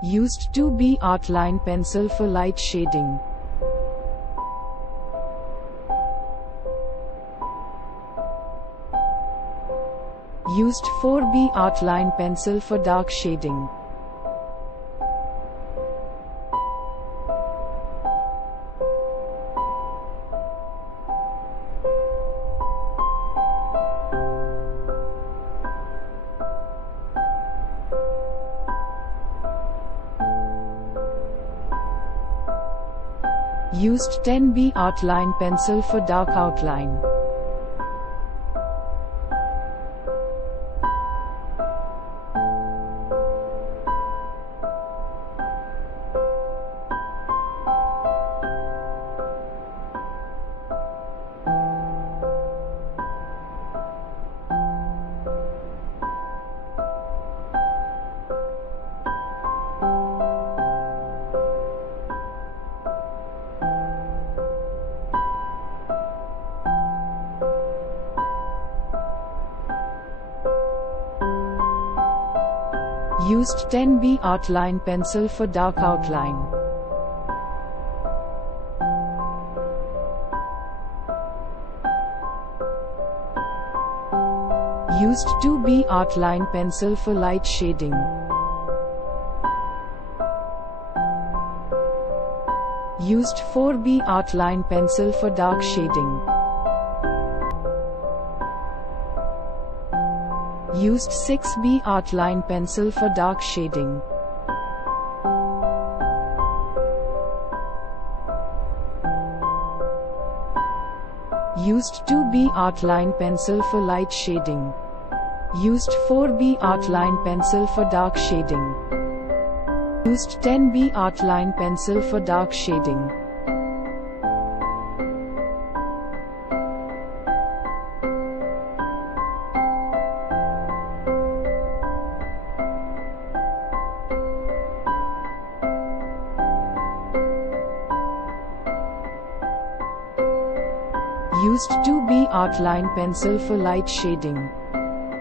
Used 2B Artline pencil for light shading. Used 4B Artline pencil for dark shading. Used 10B Artline pencil for dark outline. Used 10B Artline pencil for dark outline. Used 2B Artline pencil for light shading. Used 4B Artline pencil for dark shading. Used 6B Artline pencil for dark shading. Used 2B Artline pencil for light shading. Used 4B Artline pencil for dark shading. Used 10B Artline pencil for dark shading. Used 2B Artline pencil for light shading.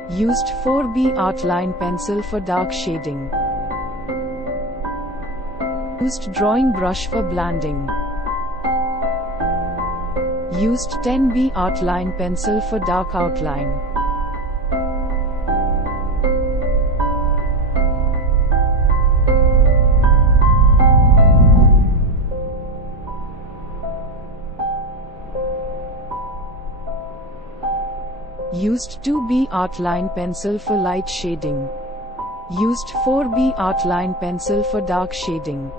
Used 4B Artline pencil for dark shading. Used drawing brush for blending. Used 10B Artline pencil for dark outline. Used 2B Artline pencil for light shading. Used 4B Artline pencil for dark shading.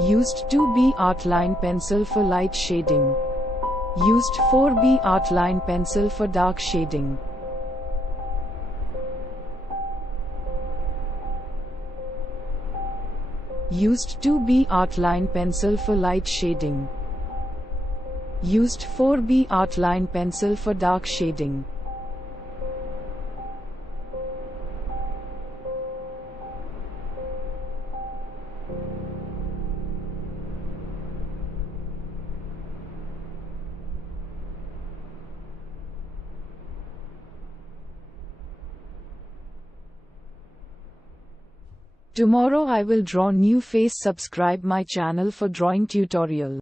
Used 2B Artline pencil for light shading. Used 4B Artline pencil for dark shading. Used 2B Artline pencil for light shading. Used 4B Artline pencil for dark shading. Tomorrow I will draw new face. Subscribe my channel for drawing tutorial.